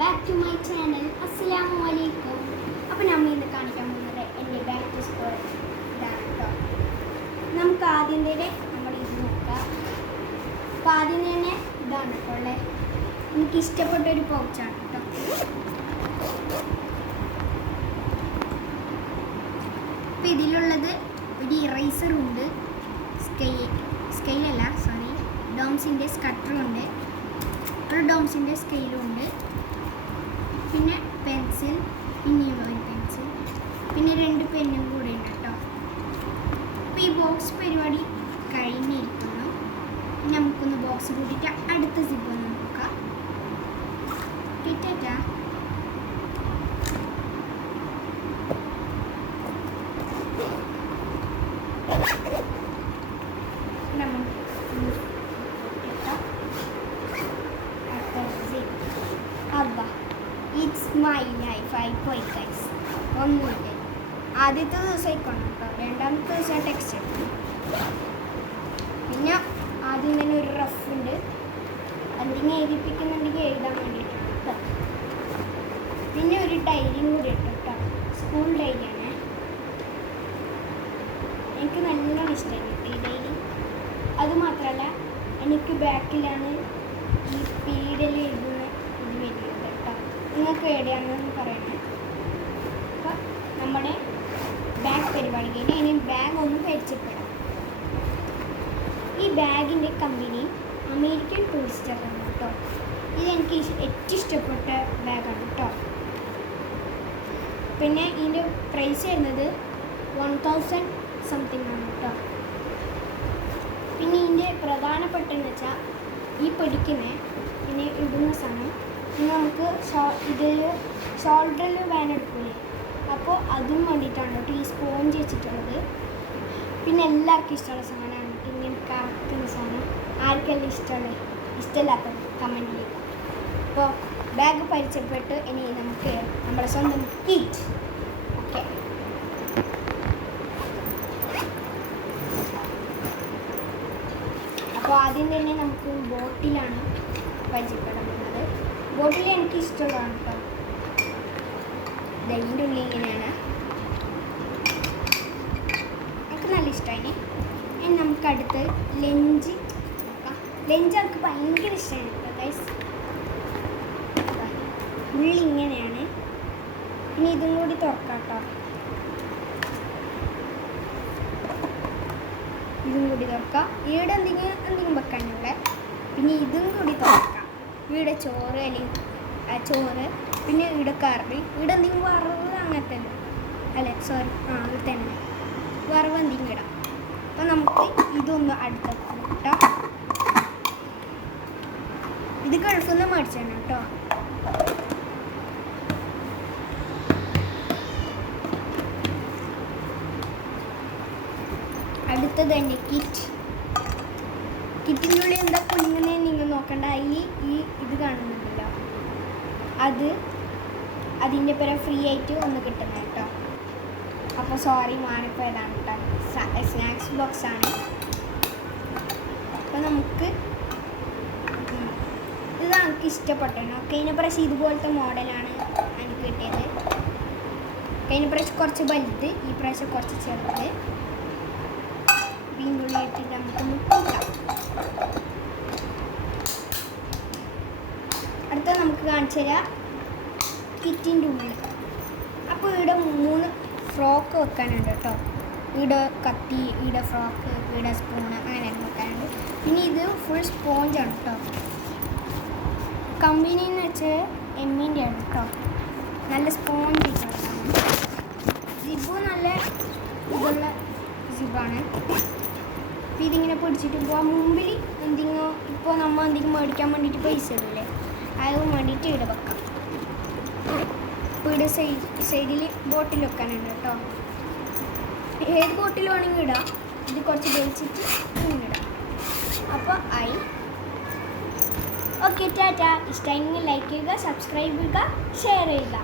Back to my channel. അസ്സലാമു അലൈക്കും. അപ്പോൾ നമ്മൾ ഇന്ന് കാണിക്കാൻ പോകുന്നത് എൻ്റെ ബാക്ക് ടു സ്കൂൾ ഇതാണ് കേട്ടോ. നമുക്ക് ആദ്യം തന്നെ നമ്മൾ ഇത് നോക്കാം. അപ്പോൾ ആദ്യം തന്നെ ഇതാണ് കേട്ടോ ഉള്ളത്. എനിക്ക് ഇഷ്ടപ്പെട്ടൊരു പൗച്ചാണ് കേട്ടോ. അപ്പോൾ ഇതിലുള്ളത് ഒരു ഇറേസറുണ്ട്, സ്കെയിലല്ല സോറി ഡോംസിൻ്റെ സ്കട്ടറുണ്ട്, ഒരു ഡോംസിൻ്റെ സ്കെയിലും ഉണ്ട്, പിന്നെ പെൻസിൽ, പിന്നെയും ഒരു പെൻസിൽ, പിന്നെ 2 പെന്നും കൂടെ ഉണ്ട് കേട്ടോ. അപ്പോൾ ഈ ബോക്സ് പരിപാടി കഴിഞ്ഞിരിക്കുന്നു. നമുക്കൊന്ന് ബോക്സ് കൂട്ടിയിട്ട് അടുത്ത സിബ് ഒന്ന് നോക്കാം. കിട്ടാ ഇറ്റ്സ് മൈ ലൈഫ്. ആയിപ്പോയി ഗൈസ്, ഒന്നുമില്ല. ആദ്യത്തെ ദിവസമായിക്കോണം കേട്ടോ, രണ്ടാമത്തെ ദിവസം ടെക്സ്റ്റ്. പിന്നെ ആദ്യം തന്നെ ഒരു റഫ് ഉണ്ട്, അതിനെ എഴുതിപ്പിക്കുന്നുണ്ടെങ്കിൽ എഴുതാൻ വേണ്ടിയിട്ടാണ് കേട്ടോ. പിന്നെ ഒരു ഡയറിയും കൂടി ഉണ്ട് കേട്ടോ, സ്കൂൾ ഡയറിയാണ്. എനിക്ക് നല്ലോണം ഇഷ്ടമായി കേട്ടോ ഈ ഡയറി. അതുമാത്രമല്ല എനിക്ക് ബാക്കിലാണ് ഈ പീഡിൽ എഴുതുന്ന ഇത് വരുന്നത് കേട്ടോ. നിങ്ങൾക്ക് എവിടെയാണെന്ന് പറയണേ. അപ്പോൾ നമ്മുടെ ബാഗ് പരിപാടി കഴിഞ്ഞ് ഇനി ബാഗ് ഒന്ന് പരിചയപ്പെടാം. ഈ ബാഗിൻ്റെ കമ്പനി അമേരിക്കൻ ടൂറിസ്റ്റർ ആണ് കേട്ടോ. ഇതെനിക്ക് ഏറ്റവും ഇഷ്ടപ്പെട്ട ബാഗാണ് കേട്ടോ. പിന്നെ ഇതിൻ്റെ പ്രൈസ് വരുന്നത് 1000 സംതിങ് ആണ് കേട്ടോ. പിന്നെ ഇതിൻ്റെ പ്രധാനപ്പെട്ടതെന്ന് വെച്ചാൽ ഈ പിടിക്കുന്ന പിന്നെ ഇടുന്ന സാധനം പിന്നെ നമുക്ക് ഇതിൽ ഷോൾഡറിൽ വേനെടുക്കൂലേ, അപ്പോൾ അതും വേണ്ടിയിട്ടാണ് കേട്ടോ ഈ സ്പോഞ്ച് വെച്ചിട്ടുള്ളത്. പിന്നെ എല്ലാവർക്കും ഇഷ്ടമുള്ള സാധനമാണ് ഇങ്ങനെ കറക്കുന്ന സാധനം. ആർക്കെല്ലാം ഇഷ്ടമില്ലാത്തത് കമൻറ്റിൽ. അപ്പോൾ ബാഗ് പരിചയപ്പെട്ട് ഇനി നമുക്ക് നമ്മുടെ സ്വന്തം കിറ്റ്. ഓക്കെ, അപ്പോൾ ആദ്യം തന്നെ നമുക്ക് ബോട്ടിലാണ് പരിചയപ്പെടാൻ പോകുന്നത്. ബോട്ടിൽ എനിക്ക് ഇഷ്ടമുള്ളതാണ് കേട്ടോ. ഇതിൻ്റെ ഉള്ളിൽ ഇങ്ങനെയാണ്, എനിക്ക് നല്ല ഇഷ്ടമായി. ഇനി നമുക്ക് അടുത്ത് ലഞ്ച് നോക്കാം. ലഞ്ച് എനിക്ക് ഭയങ്കര ഇഷ്ടമാണ് കേട്ടോ ഗൈസ്. ഉള്ളി ഇങ്ങനെയാണ്. ഇനി ഇതും കൂടി തുറക്കാം കേട്ടോ. ഇതും കൂടി തുറക്കാം. ഇവിടെ എന്തെങ്കിലും വെക്കാനുള്ള. പിന്നെ ഇതും കൂടി തുറക്കാം. ഇവിടെ ചോറ് അല്ലെങ്കിൽ ചോറ്, പിന്നെ ഇവിടെ കറി, ഇവിടെ എന്തെങ്കിലും വറവ് അങ്ങനത്തെ അല്ലേ, സോറി ഇവിടെ തന്നെ വറവ് എന്തെങ്കിലും ഇടാം. അപ്പം നമുക്ക് ഇതൊന്ന് അടുത്ത് കേട്ടോ. ഇത് ഗൾഫിൽ നിന്ന് മേടിച്ചാണ് കേട്ടോ. അടുത്തത് തന്നെ കിറ്റിൻ്റെ ഉള്ളിൽ എന്താ കുഞ്ഞിനെ നിങ്ങൾ നോക്കണ്ട. അതിൽ ഇത് കാണുന്നുണ്ടല്ലോ, അതിൻ്റെ പേരെ ഫ്രീ ആയിട്ട് ഒന്ന് കിട്ടുന്നത് കേട്ടോ. അപ്പോൾ സോറി മാറിപ്പോൾ ഏതാണ് കേട്ടോ, സ്നാക്സ് ബോക്സ് ആണ്. അപ്പോൾ നമുക്ക് ഇത് നമുക്ക് ഇഷ്ടപ്പെട്ടു. കഴിഞ്ഞ പ്രാവശ്യം ഇതുപോലത്തെ മോഡലാണ് എനിക്ക് കിട്ടിയത്. കഴിഞ്ഞ പ്രാവശ്യം കുറച്ച് വലുത്, ഈ പ്രാവശ്യം കുറച്ച് ചെറുത്. ഇതിൻ്റെ ഉള്ളിൽ ഇട്ടിട്ട് നമുക്കൊന്ന് കൂട്ടാം. അടുത്ത നമുക്ക് കാണിച്ചു തരാം കിറ്റിൻ്റെ ഉള്ളിൽ. അപ്പോൾ ഇവിടെ 3 ഫ്രോക്ക് വെക്കാനുണ്ട് കേട്ടോ. ഇവിടെ കത്തി, ഇവിടെ ഫ്രോക്ക്, ഇവിടെ സ്പൂണ്, അങ്ങനെ വെക്കാനുണ്ട്. പിന്നെ ഇത് ഫുൾ സ്പോഞ്ചാണ് കേട്ടോ. കമ്പനി എന്ന് വെച്ചാൽ എമ്മിൻ്റെ ആണ് കേട്ടോ. നല്ല സ്പോഞ്ച് ഇട്ടുള്ളതാണ്. സിബ് നല്ല ഇതുള്ള സിബാണ്. അപ്പോൾ ഇതിങ്ങനെ പിടിച്ചിട്ട് ഇപ്പോൾ മുമ്പിൽ ഇപ്പോൾ നമ്മൾ എന്തെങ്കിലും മേടിക്കാൻ വേണ്ടിയിട്ട് പൈസ ഇടില്ലേ, അതിന് വേണ്ടിയിട്ട് ഇവിടെ വെക്കാം. ഇപ്പോൾ ഇവിടെ സൈഡിൽ ബോട്ടിൽ വെക്കാനുണ്ട് കേട്ടോ. ഏത് ബോട്ടിൽ വേണമെങ്കിൽ ഇടാം. ഇത് കുറച്ച് വലിച്ചിട്ട് ഇങ്ങനെ ഇടാം. അപ്പോൾ ഓക്കെ, ടാറ്റ. ഇഷ്ടമെങ്കിൽ ലൈക്ക് ചെയ്യുക, സബ്സ്ക്രൈബ് ചെയ്യുക, ഷെയർ ചെയ്യുക.